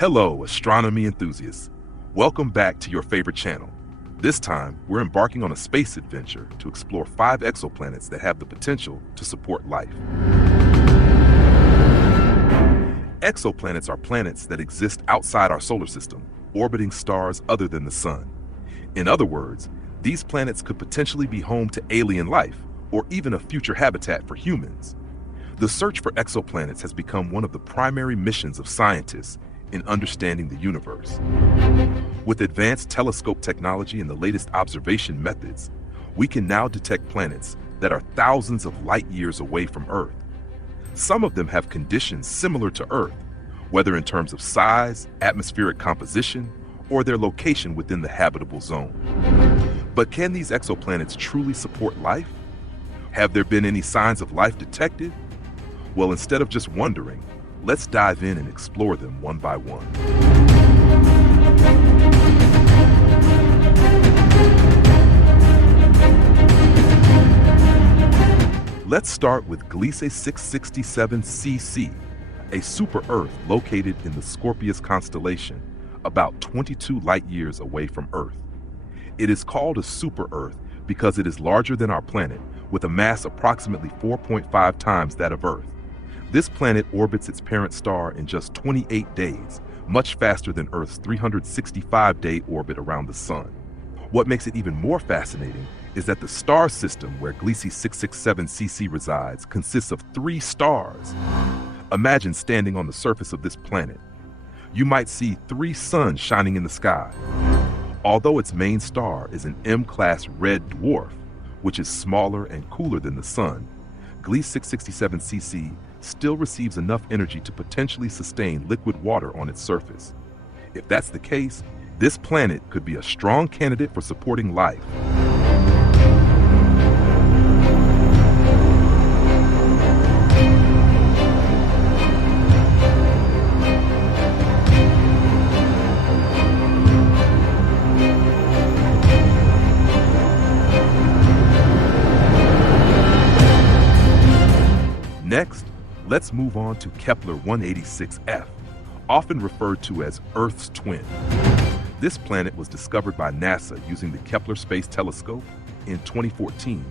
Hello, astronomy enthusiasts. Welcome back to your favorite channel. This time, we're embarking on a space adventure to explore 5 exoplanets that have the potential to support life. Exoplanets are planets that exist outside our solar system, orbiting stars other than the Sun. In other words, these planets could potentially be home to alien life, or even a future habitat for humans. The search for exoplanets has become one of the primary missions of scientists in understanding the universe. With advanced telescope technology and the latest observation methods, we can now detect planets that are thousands of light years away from Earth. Some of them have conditions similar to Earth, whether in terms of size, atmospheric composition, or their location within the habitable zone. But can these exoplanets truly support life? Have there been any signs of life detected? Well, instead of just wondering, let's dive in and explore them one by one. Let's start with Gliese 667 cc, a super-Earth located in the Scorpius constellation, about 22 light-years away from Earth. It is called a super-Earth because it is larger than our planet, with a mass approximately 4.5 times that of Earth. This planet orbits its parent star in just 28 days, much faster than Earth's 365-day orbit around the Sun. What makes it even more fascinating is that the star system where Gliese 667 cc resides consists of 3 stars. Imagine standing on the surface of this planet. You might see 3 suns shining in the sky. Although its main star is an M-class red dwarf, which is smaller and cooler than the Sun, Gliese 667 cc still receives enough energy to potentially sustain liquid water on its surface. If that's the case, this planet could be a strong candidate for supporting life. Next, let's move on to Kepler 186f, often referred to as Earth's twin. This planet was discovered by NASA using the Kepler Space Telescope in 2014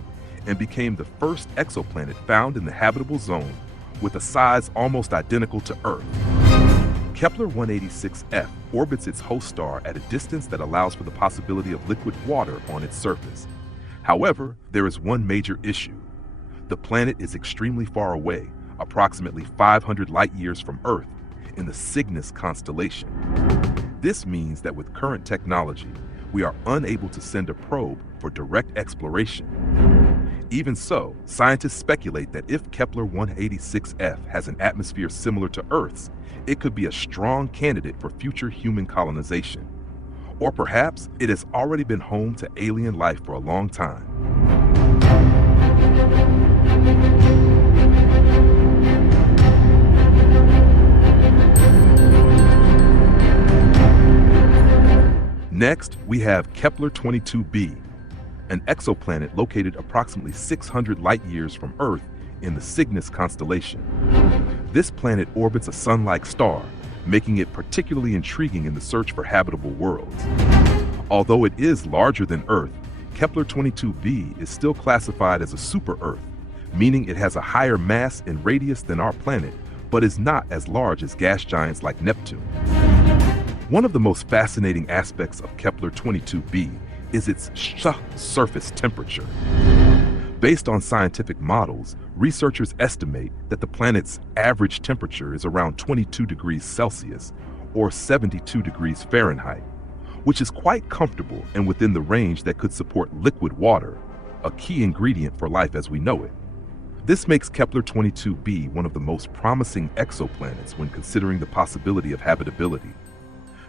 and became the first exoplanet found in the habitable zone with a size almost identical to Earth. Kepler 186f orbits its host star at a distance that allows for the possibility of liquid water on its surface. However, there is one major issue. The planet is extremely far away, approximately 500 light-years from Earth, in the Cygnus constellation. This means that with current technology, we are unable to send a probe for direct exploration. Even so, scientists speculate that if Kepler 186f has an atmosphere similar to Earth's, it could be a strong candidate for future human colonization. Or perhaps it has already been home to alien life for a long time. Next, we have Kepler 22b, an exoplanet located approximately 600 light-years from Earth in the Cygnus constellation. This planet orbits a sun-like star, making it particularly intriguing in the search for habitable worlds. Although it is larger than Earth, Kepler 22b is still classified as a super-Earth, meaning it has a higher mass and radius than our planet, but is not as large as gas giants like Neptune. One of the most fascinating aspects of Kepler 22b is its surface temperature. Based on scientific models, researchers estimate that the planet's average temperature is around 22 degrees Celsius or 72 degrees Fahrenheit, which is quite comfortable and within the range that could support liquid water, a key ingredient for life as we know it. This makes Kepler 22b one of the most promising exoplanets when considering the possibility of habitability.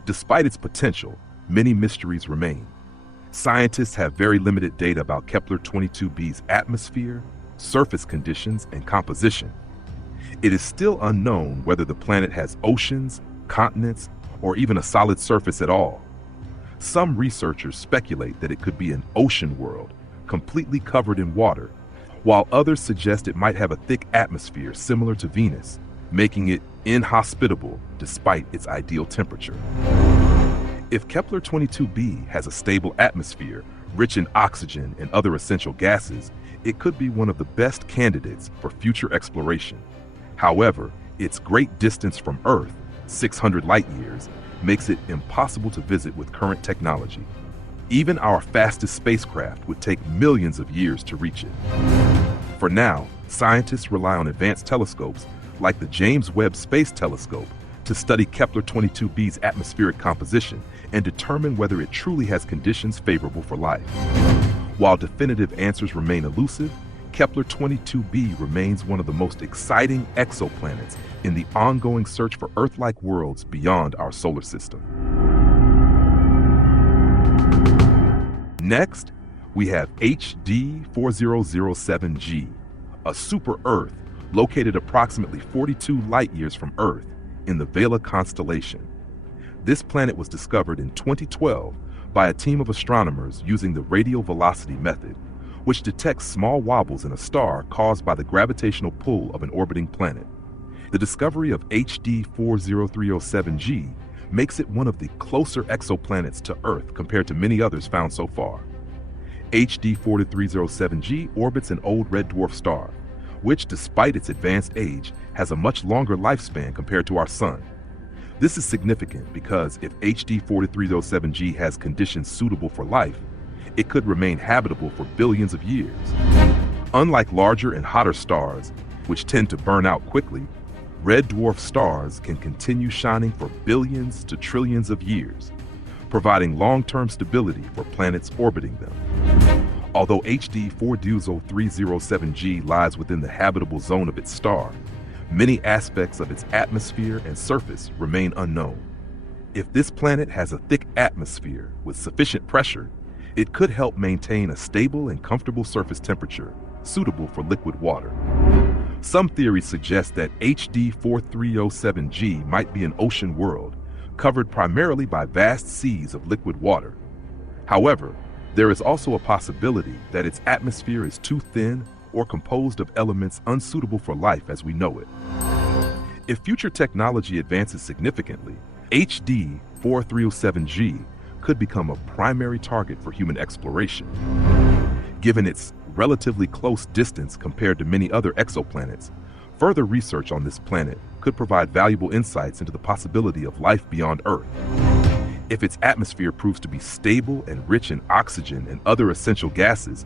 Despite its potential, many mysteries remain. Scientists have very limited data about Kepler 22b's atmosphere, surface conditions, and composition. It is still unknown whether the planet has oceans, continents, or even a solid surface at all. Some researchers speculate that it could be an ocean world, completely covered in water, while others suggest it might have a thick atmosphere similar to Venus, making it inhospitable despite its ideal temperature. If Kepler 22b has a stable atmosphere, rich in oxygen and other essential gases, it could be one of the best candidates for future exploration. However, its great distance from Earth, 600 light-years, makes it impossible to visit with current technology. Even our fastest spacecraft would take millions of years to reach it. For now, scientists rely on advanced telescopes like the James Webb Space Telescope to study Kepler 22b's atmospheric composition and determine whether it truly has conditions favorable for life. While definitive answers remain elusive, Kepler 22b remains one of the most exciting exoplanets in the ongoing search for Earth-like worlds beyond our solar system. Next, we have HD 4007G, a super-Earth located approximately 42 light-years from Earth in the Vela constellation. This planet was discovered in 2012 by a team of astronomers using the radial velocity method, which detects small wobbles in a star caused by the gravitational pull of an orbiting planet. The discovery of HD 40307G makes it one of the closer exoplanets to Earth compared to many others found so far. HD 40307G orbits an old red dwarf star, which, despite its advanced age, has a much longer lifespan compared to our Sun. This is significant because if HD 40307G has conditions suitable for life, it could remain habitable for billions of years. Unlike larger and hotter stars, which tend to burn out quickly, red dwarf stars can continue shining for billions to trillions of years, providing long-term stability for planets orbiting them. Although HD 40307G lies within the habitable zone of its star, many aspects of its atmosphere and surface remain unknown. If this planet has a thick atmosphere with sufficient pressure, it could help maintain a stable and comfortable surface temperature suitable for liquid water. Some theories suggest that HD 4307G might be an ocean world, covered primarily by vast seas of liquid water. However, there is also a possibility that its atmosphere is too thin or composed of elements unsuitable for life as we know it. If future technology advances significantly, HD 4307G could become a primary target for human exploration. Given its relatively close distance compared to many other exoplanets, further research on this planet could provide valuable insights into the possibility of life beyond Earth. If its atmosphere proves to be stable and rich in oxygen and other essential gases,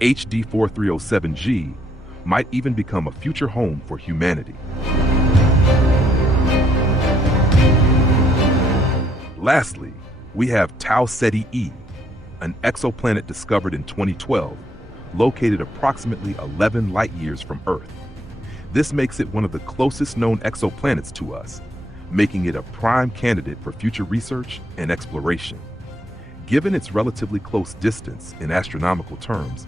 HD 4307G might even become a future home for humanity. Lastly, we have Tau Ceti E, an exoplanet discovered in 2012, located approximately 11 light-years from Earth. This makes it one of the closest known exoplanets to us, making it a prime candidate for future research and exploration. Given its relatively close distance in astronomical terms,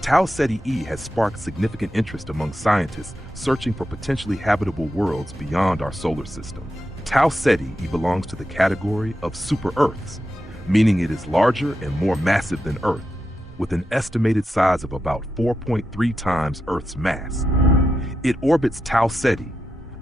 Tau Ceti E has sparked significant interest among scientists searching for potentially habitable worlds beyond our solar system. Tau Ceti E belongs to the category of super-Earths, meaning it is larger and more massive than Earth, with an estimated size of about 4.3 times Earth's mass. It orbits Tau Ceti,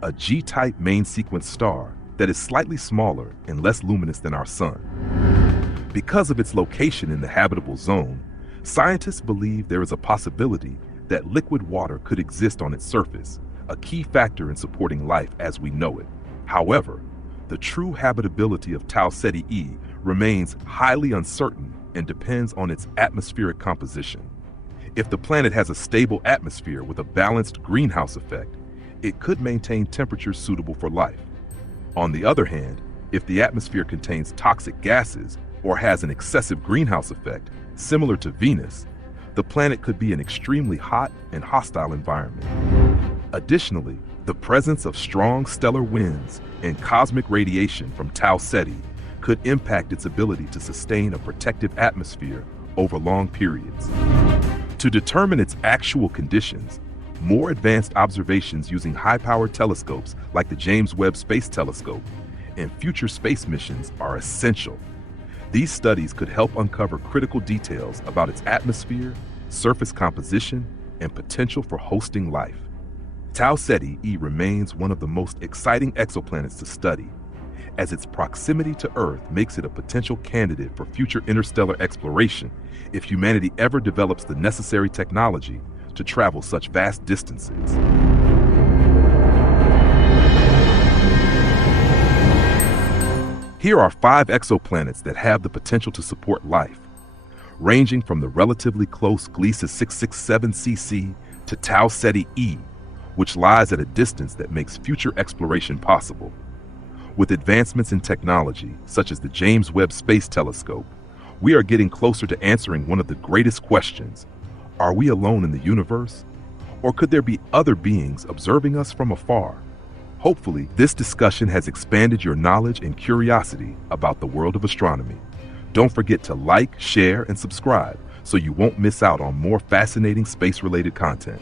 a G-type main sequence star that is slightly smaller and less luminous than our Sun. Because of its location in the habitable zone, scientists believe there is a possibility that liquid water could exist on its surface, a key factor in supporting life as we know it. However, the true habitability of Tau Ceti E remains highly uncertain and depends on its atmospheric composition. If the planet has a stable atmosphere with a balanced greenhouse effect, it could maintain temperatures suitable for life. On the other hand, if the atmosphere contains toxic gases or has an excessive greenhouse effect, similar to Venus, the planet could be an extremely hot and hostile environment. Additionally, the presence of strong stellar winds and cosmic radiation from Tau Ceti could impact its ability to sustain a protective atmosphere over long periods. To determine its actual conditions, more advanced observations using high-powered telescopes like the James Webb Space Telescope and future space missions are essential. These studies could help uncover critical details about its atmosphere, surface composition, and potential for hosting life. Tau Ceti E remains one of the most exciting exoplanets to study, as its proximity to Earth makes it a potential candidate for future interstellar exploration if humanity ever develops the necessary technology to travel such vast distances. Here are 5 exoplanets that have the potential to support life, ranging from the relatively close Gliese 667cc to Tau Ceti E, which lies at a distance that makes future exploration possible. With advancements in technology, such as the James Webb Space Telescope, we are getting closer to answering one of the greatest questions. Are we alone in the universe? Or could there be other beings observing us from afar? Hopefully, this discussion has expanded your knowledge and curiosity about the world of astronomy. Don't forget to like, share, and subscribe so you won't miss out on more fascinating space-related content.